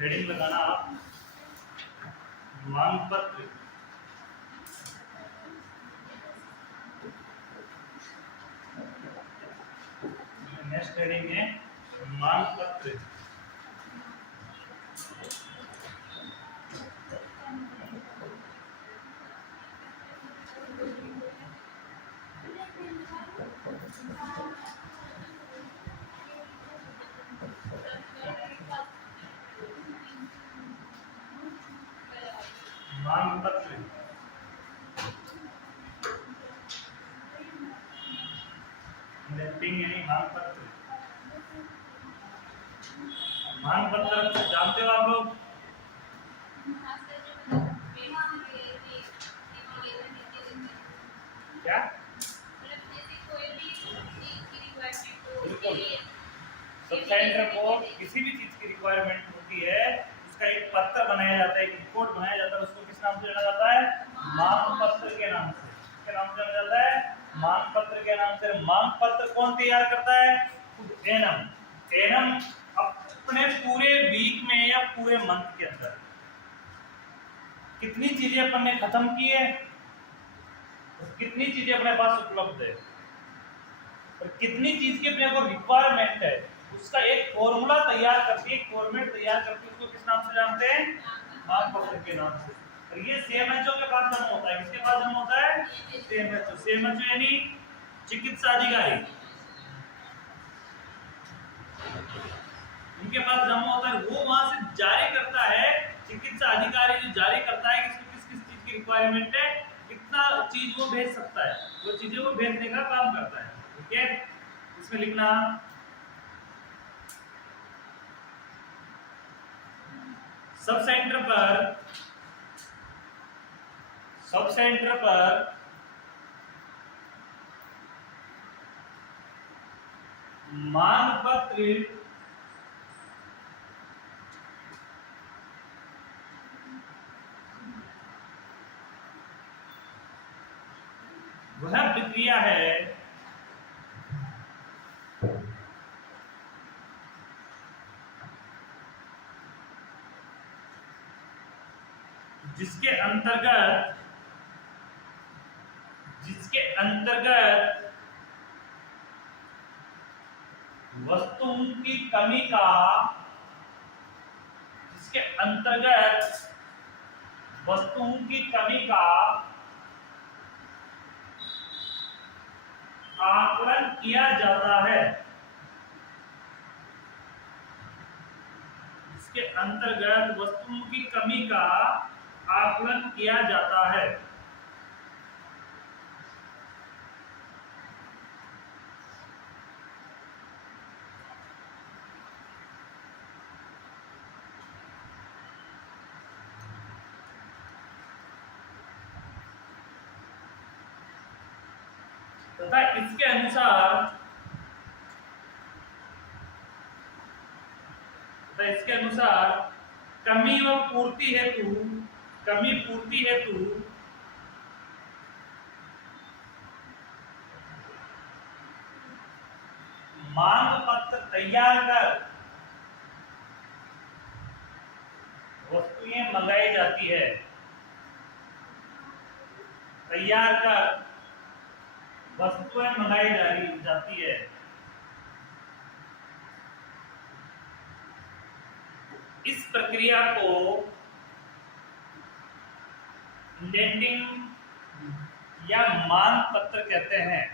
Heading लगाना आप मांग पत्र। नेक्स्ट हेडिंग है मांग पत्र। मांग पत्र यानी मांग पत्र। मांग पत्र जानते हो आप लोग? क्या? बिल्कुल, सब सेंटर को किसी भी चीज की रिक्वायरमेंट होती है, उसका एक पत्र बनाया जाता है, एक रिपोर्ट बनाया जाता है, उसको किस नाम से जाना जाता है? मांग पत्र के नाम से। क्या नाम से जाना जाता है? मांग पत्र के नाम से। मांग पत्र कौन तैयार करता है? एनम। एनम अपने पूरे वीक में या पूरे मंथ के अंदर कितनी चीजें अपन ने खत्म की है, कितनी चीजें अपने पास उपलब्ध है, और कितनी चीज की अपने को रिक्वायरमेंट है, उसका एक फॉर्मूला तैयार करके, एक फॉर्मेट तैयार करके उसको किस नाम से जानते हैं? मांग पत्र के नाम से। और ये सीएमएचओ के पास जमा होता है। किसके पास जमा होता है? सीएमएचओ। सीएमएचओ यानी चिकित्सा अधिकारी, उनके पास जमा होता है। वो वहां से जारी करता है, चिकित्सा अधिकारी जो जारी करता है कि किस किस चीज की रिक्वायरमेंट है, कितना चीज वो भेज सकता है, वो चीजें वो भेजने का काम करता है। ठीक है, इसमें लिखना सब सेंटर पर मांग पत्र वह प्रक्रिया है जिसके अंतर्गत वस्तुओं की कमी का आकलन किया जाता है। इसके अंतर्गत वस्तुओं की कमी का आकलन किया जाता है। तथा इसके अनुसार कमी पूर्ति हेतु मांग पत्र तैयार कर वस्तुएं मंगाई जाती है। तैयार कर वस्तुएं मंगाई जाती है। इस प्रक्रिया को नेटिंग या मांग पत्र कहते हैं।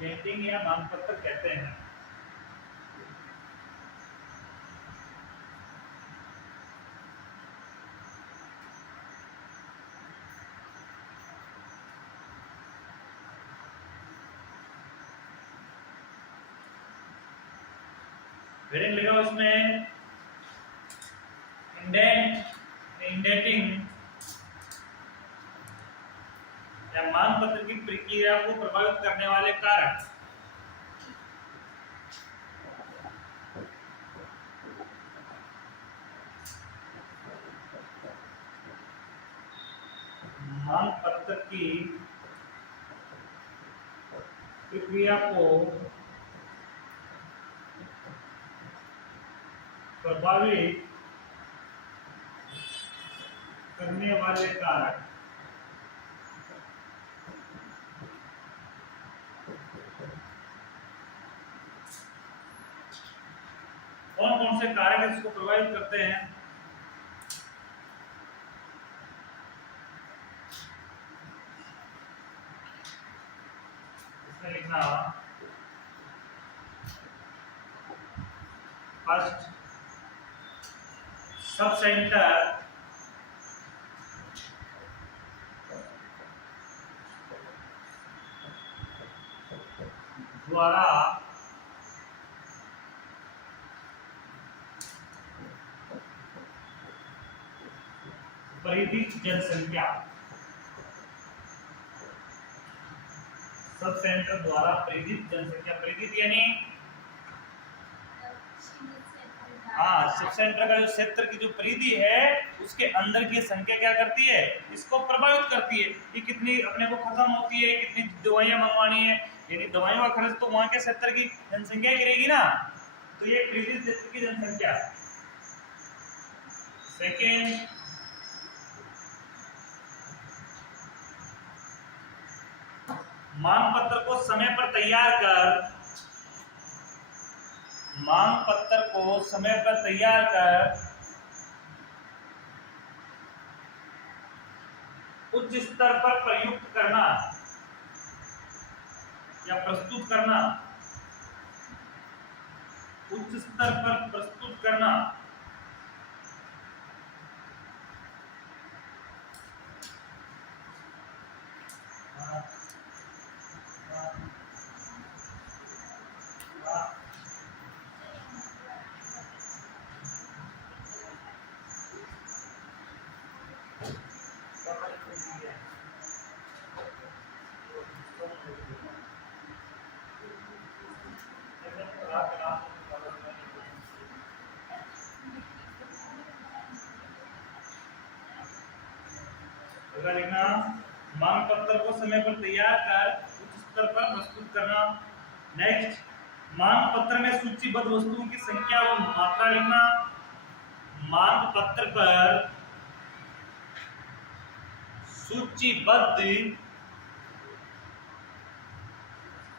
नेटिंग या मांग पत्र कहते हैं। हेडिंग लिखा उसमें इंडेंटिंग या मांग पत्र की प्रक्रिया को प्रभावित करने वाले कारक। मांग पत्र की प्रक्रिया को प्रभावित करने वाले कारक। कौन कौन से कारक इसको प्रभावित करते हैं? इसमें लिखना फर्स्ट, सब सेंटर द्वारा परिधित जनसंख्या। सब सेंटर द्वारा परिधित जनसंख्या, परिधित यानी हाँ, सब सेंटर का जो क्षेत्र की जो परिधि है उसके अंदर की संख्या क्या करती है, इसको प्रभावित करती है कि कितनी अपने को खत्म होती है, कितनी दवाइयां मंगवानी है। यदि दवाइयों का खर्च तो वहां के क्षेत्र की जनसंख्या गिरेगी ना, तो ये परिधित क्षेत्र की जनसंख्या। सेकेंड, मांग पत्र को समय पर तैयार कर, मांग पत्र को समय पर तैयार कर उच्च स्तर पर प्रयुक्त करना या प्रस्तुत करना, उच्च स्तर पर प्रस्तुत करना। लिखना मांग पत्र को समय पर तैयार कर उच्च स्तर पर प्रस्तुत करना। नेक्स्ट, मांग पत्र में सूचीबद्ध वस्तुओं की संख्या और मात्रा लिखना। मांग पत्र पर सूचीबद्ध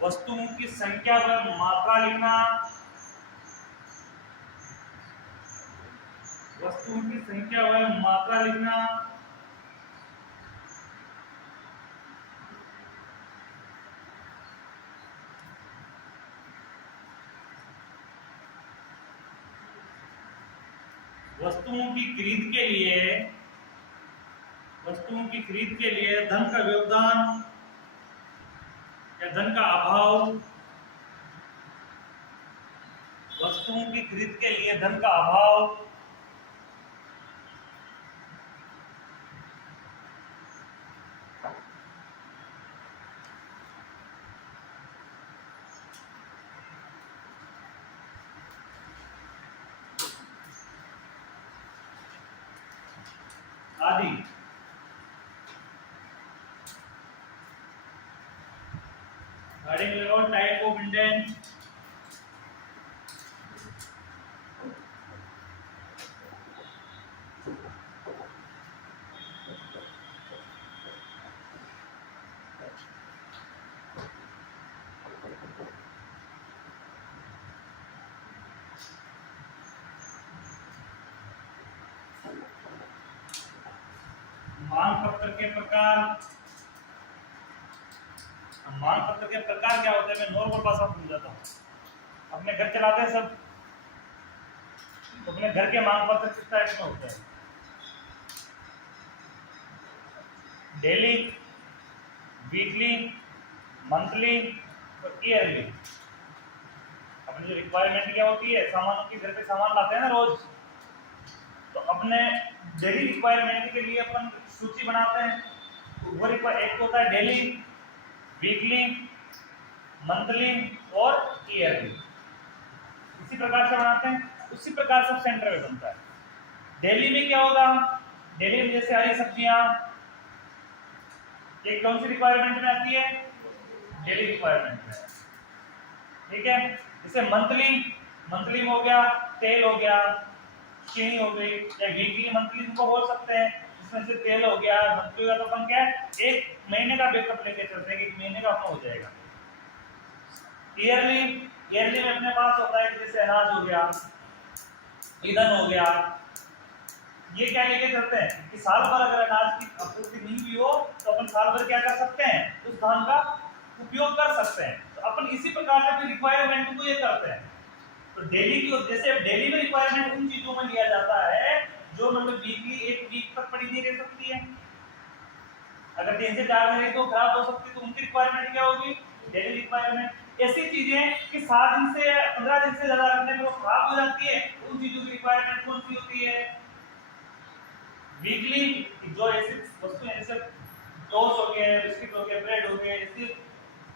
वस्तुओं की संख्या व मात्रा लिखना। वस्तुओं की संख्या व मात्रा लिखना। वस्तुओं की खरीद के लिए, वस्तुओं की खरीद के लिए धन का व्यवधान या धन का अभाव, वस्तुओं की खरीद के लिए धन का अभाव। आदि। हेडिंग लगाओ टाइप ऑफ इंडेंट। मांग पत्र के प्रकार, मांग पत्र के प्रकार क्या होते हैं, मैं नॉर्मल भाषा में समझाता हूँ। अपने घर चलाते हैं सब, तो अपने घर के मांग पत्र किस टाइप में होते हैं? डेली, वीकली, मंथली और ईयरली। अपनी जो रिक्वायरमेंट क्या होती है, सामानों की घर पे सामान लाते हैं ना रोज, तो अपने डेली रिक्वायरमेंट के लिए अपन सूची बनाते हैं। वो एक होता है डेली, वीकली, मंथली और ईयरली। इसी प्रकार से बनाते हैं, उसी प्रकार सब सेंटर में बनता है। डेली में क्या होगा, डेली में जैसे हरी सब्जियां, ये कौन सी रिक्वायरमेंट में आती है, डेली रिक्वायरमेंट में, ठीक है। जैसे मंथली, मंथली में हो गया तेल हो गया, चीनी हो गई, या वीकली मंथली इनको बोल सकते हैं, इसमें से तेल हो गया, मंथली का तो अपन क्या है एक महीने का बैकअप लेके चलते हैं कि एक महीने का अपना हो जाएगा। ईयरली, ईयरली में अपने पास होता है कि जैसे अनाज हो गया, ईंधन हो गया, ये क्या लेके चलते हैं कि साल भर अगर अनाज की आपूर्ति नहीं भी हो तो अपन साल भर क्या कर सकते हैं, उस धान का उपयोग कर सकते हैं। तो अपन इसी प्रकार से अपनी रिक्वायरमेंट को ये करते हैं। तो डेली की, जैसे डेली में रिक्वायरमेंट उन चीजों में लिया जाता है जो मतलब वीकली एक वीक तक पड़ी नहीं रह सकती है। अगर 3 से 4 दिन तो खराब हो सकती है, तो उनकी रिक्वायरमेंट क्या होगी, डेली रिक्वायरमेंट। ऐसी चीजें कि 7 दिन से 15 दिन से ज्यादा रखने में वो खराब हो जाती है, उन चीजों की रिक्वायरमेंट कौन सी होती है, वीकली। जो ऐसी वस्तुएं जैसे टोस्ट हो गए, बिस्किट हो गए, ब्रेड हो गए,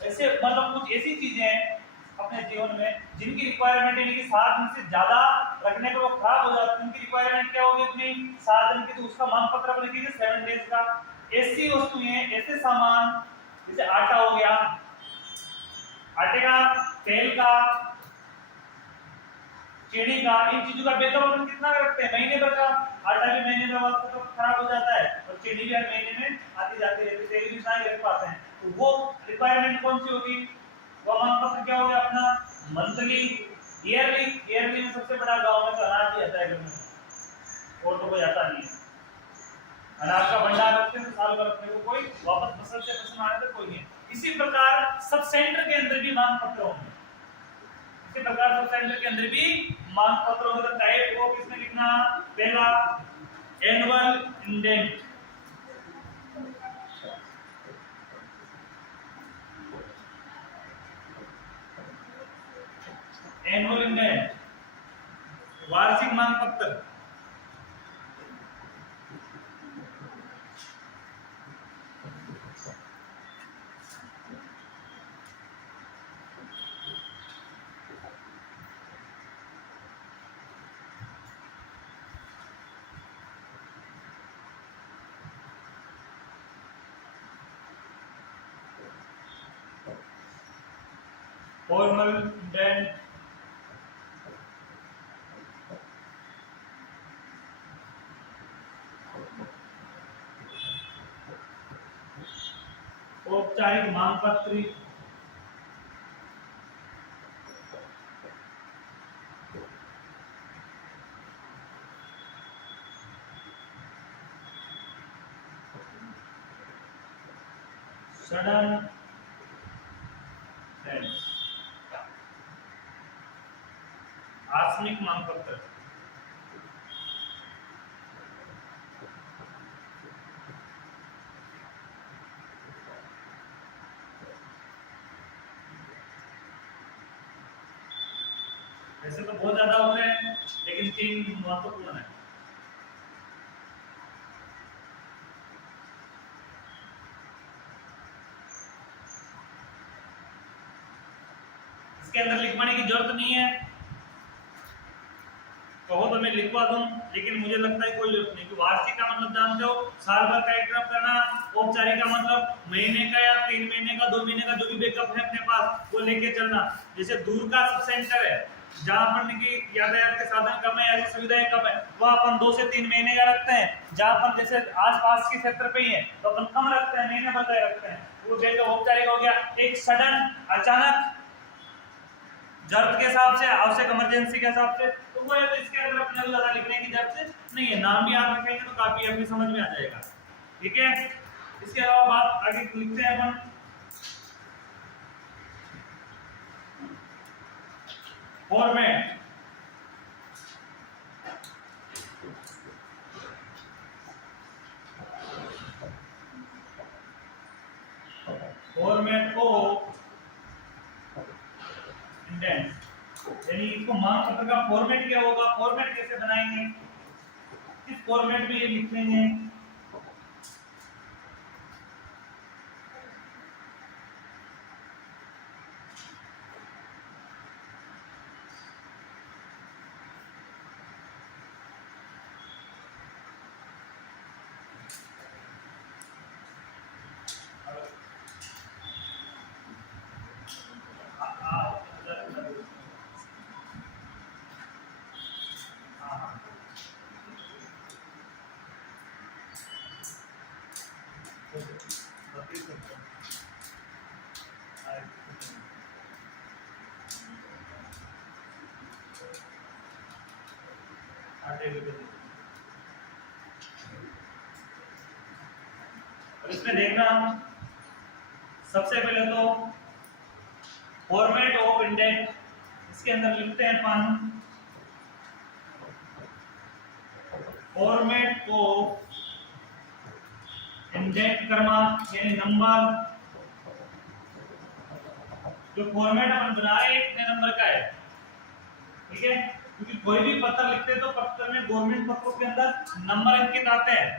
ऐसे मतलब कुछ ऐसी चीजें हैं अपने जीवन में जिनकी रिक्वायरमेंट यानी कि 7 दिन से ज्यादा रखने पर वो खराब हो जाती है, उनकी रिक्वायरमेंट क्या होगी अपनी 7 दिन की, तो उसका मांग पत्र अपन लिखेंगे 7 डेज का। ऐसी वस्तुएं, ऐसे सामान जैसे आटा हो गया, आटे का, तेल का, चीनी का, इन चीजों का बैकअप अपन कितना रखते हैं, महीने भर का। आटा भी महीने भर बाद तो खराब हो जाता है और चीनी भी हर महीने में आती जाती रहती है, तेल भी इतना ही रख पाते हैं। तो वो रिक्वायरमेंट कौन सी होगी, वो मांग पत्र क्या हो गया अपना मंथली, ईयरली। ईयरली में सबसे बड़ा गांव में तो अनाज ही आता है घर में, और तो कोई आता नहीं है। अनाज का भंडार रखते हैं तो साल भर अपने को कोई वापस फसल से फसल आने तक कोई नहीं है। इसी प्रकार सब सेंटर के अंदर भी मांग पत्र होंगे, इसी प्रकार सब सेंटर के अंदर भी मांग पत्र होंगे। तो टाइप को किसमें लिखना, पहला एनुअल इंडेंट, एनुअल इंडेंट वार्षिक मांग पत्र। फॉर्मल इंडेंट, औपचारिक मांग पत्र, सडन आकस्मिक मांग पत्र। वैसे तो बहुत ज्यादा होते हैं लेकिन 3 महत्वपूर्ण है। इसके अंदर लिखवाने की जरूरत नहीं है, कहो तो मैं लिखवा दूं, लेकिन मुझे लगता है कोई जरूरत नहीं। कि वार्षिक का मतलब जानते हो, साल भर का एक तरफ करना। औपचारिक का मतलब महीने का या 3 महीने का, 2 महीने का जो भी बैकअप है अपने पास वो लेके चलना। जैसे दूर का सब सेंटर है जहां पर की यातायात के साधन कम है, ऐसी सुविधाएं कम है, वह अपन 2 से 3 महीने का रखते हैं। जहां अपन जैसे आसपास के क्षेत्र पे ही है तो अपन कम रखते हैं, महीने भर का रखते हैं। वो बैकअप औपचारिक हो गया। एक सडन, अचानक, जरूरत के हिसाब से, आवश्यक इमरजेंसी के हिसाब से, तो वो है। तो इसके अंदर अपने को ज्यादा लिखने की जरूरत नहीं है, नाम भी आप रखेंगे तो काफी अपनी समझ में आ जाएगा। ठीक है, इसके अलावा बात आगे लिखते हैं अपन फॉर्मेट। फॉर्मेट को इंडेंट, यानी इसको मांग पत्र का फॉर्मेट क्या होगा, फॉर्मेट कैसे बनाएंगे, किस फॉर्मेट में ये लिखेंगे। और इसमें देखना सबसे पहले तो फॉर्मेट ऑफ इंडेक्स, इसके अंदर लिखते हैं अपन फॉर्मेट ऑफ इंडेक्स क्रमांक यानी नंबर। जो फॉर्मेट अपन बना रहे हैं कितने नंबर का है, ठीक है, क्योंकि कोई भी पत्र लिखते हैं तो पत्र में गवर्नमेंट पत्रों के अंदर नंबर अंकित आते हैं,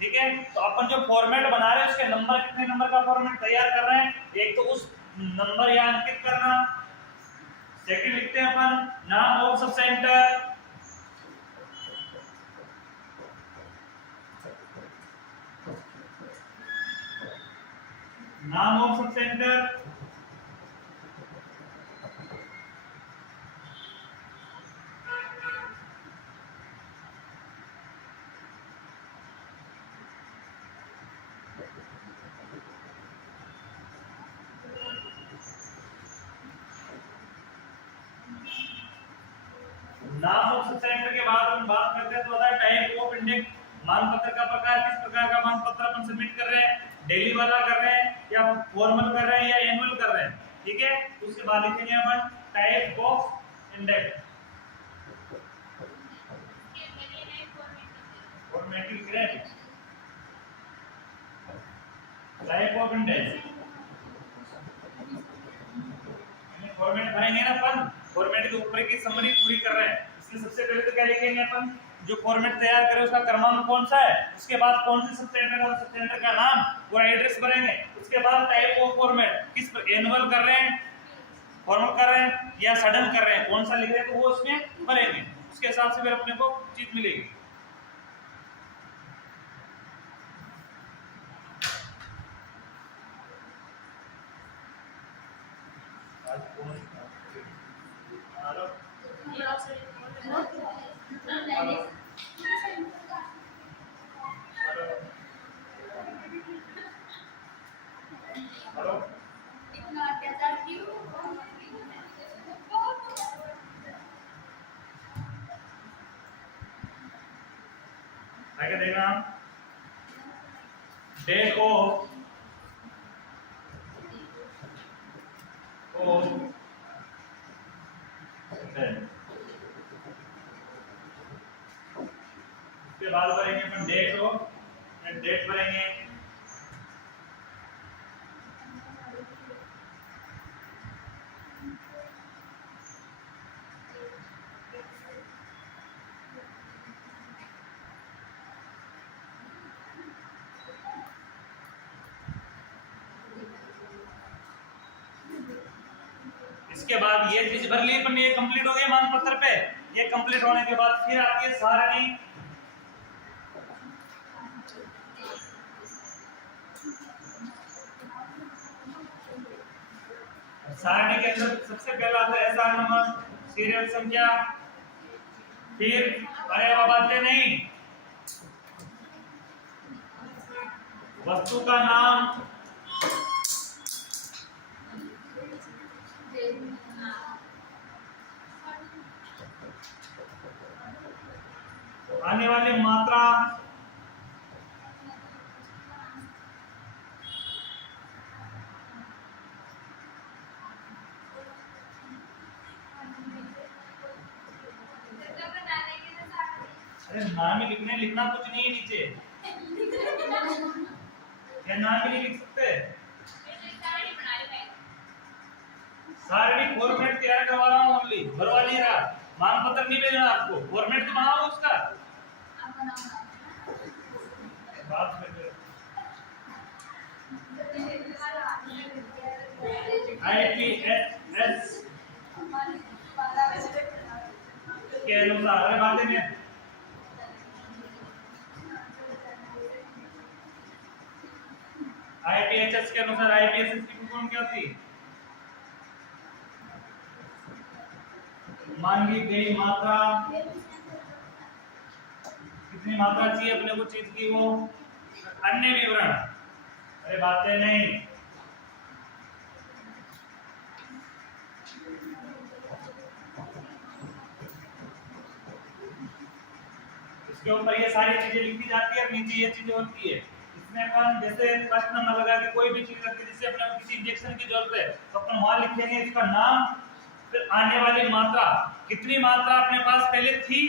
ठीक है। तो अपन जो फॉर्मेट बना रहे हैं उसके नंबर, कितने नंबर का फॉर्मेट तैयार कर रहे हैं, एक तो उस नंबर यहाँ अंकित करना। सेकंड लिखते हैं अपन नाम ऑफ सब सेंटर, नाम ऑफ सब सेंटर। नाम ऑफ सब सेंटर के बाद हम बात करते हैं तो होता है टाइप ऑफ इंडेक्स, मानपत्र का प्रकार, किस प्रकार का मानपत्र अपन सबमिट कर रहे हैं, डेली वाला कर रहे हैं या फॉर्मल कर रहे हैं या एनुअल कर रहे हैं, ठीक है। उसके बाद लिखेंगे अपन type of index, formative grade, type of index format भरेंगे ना अपन, फॉर्मेट के ऊपर की समरी पूरी कर रहे हैं। इसलिए सबसे पहले तो क्या लिखेंगे अपन, जो फॉर्मेट तैयार करें उसका क्रमांक कौन सा है, उसके बाद कौन से सब सेंटर है, सब सेंटर का नाम और एड्रेस भरेंगे। उसके बाद टाइप ऑफ फॉर्मेट, किस पर एनुअल कर रहे हैं, फॉर्मल कर रहे हैं या सडन कर रहे हैं, कौन सा लिख रहे हैं तो वो उसमें भरेंगे। उसके हिसाब से फिर अपने को चीज मिलेगी। आगे देखना डेट ऑफ उसके बाद भरेंगे अपन डेट ऑफ डेट भरेंगे। इसके बाद ये चीज भर ली अपन, ये कंप्लीट हो गया मानपत्र पे। ये कंप्लीट होने के बाद फिर आती है सारणी। सारणी के अंदर सबसे पहला आता है एसआर नंबर, सीरियल संख्या, फिर अरे बातें नहीं, वस्तु का नाम, आने वाली मात्रा, अरे नाम ही लिखने, लिखना कुछ नहीं है नीचे, क्या नाम ही नहीं लिख सकते। सारणी फॉर्मेट तैयार करवा रहा हूँ, ओनली भरवा नहीं रहा, मानपत्र नहीं भेजना आपको, फॉर्मेट तो बनाओ उसका। बात IPSS के अनुसार बातें में IPSS के अनुसार IPSS की फुल फॉर्म क्या होती है, मांगी गई मात्रा, कितनी मात्रा चाहिए अपने को चीज की, वो अन्य विवरण, अरे बातें नहीं, उसके ऊपर ये सारी चीजें लिखी जाती है और नीचे ये चीजें होती है। इसमें अपन जैसे फर्स्ट नंबर लगा के कोई भी चीज रखते हैं, जैसे अपने किसी इंजेक्शन की जरूरत है तो अपन वहां लिखेंगे इसका नाम, फिर आने वाली मात्रा, कितनी मात्रा अपने पास पहले थी,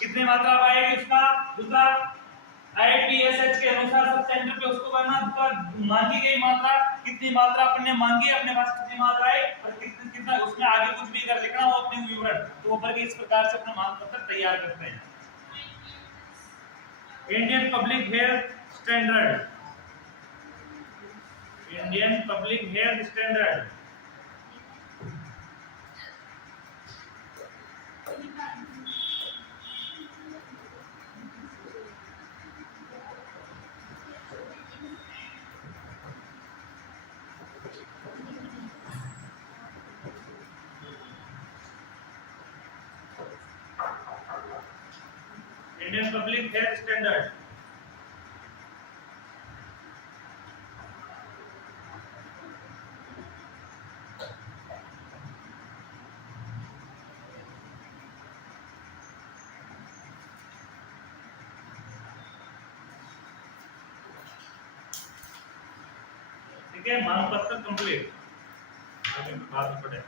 कितनी मात्रा अब आएगी उसका, दूसरा IPSH के अनुसार सब सेंटर पे उसको करना, दूसरा मांगी गई मात्रा, कितनी मात्रा अपन ने मांगी, अपने पास कितनी मात्रा है और कितना उसमें आगे कुछ भी अगर लिखना हो अपने विवरण तो ऊपर के इस प्रकार से अपना मांग पत्र तैयार करते हैं। Indian public health standard, Indian public health standard Indian public health standard ठीक है। मांग पत्र कंप्लीट, आगे बाद में पढ़े।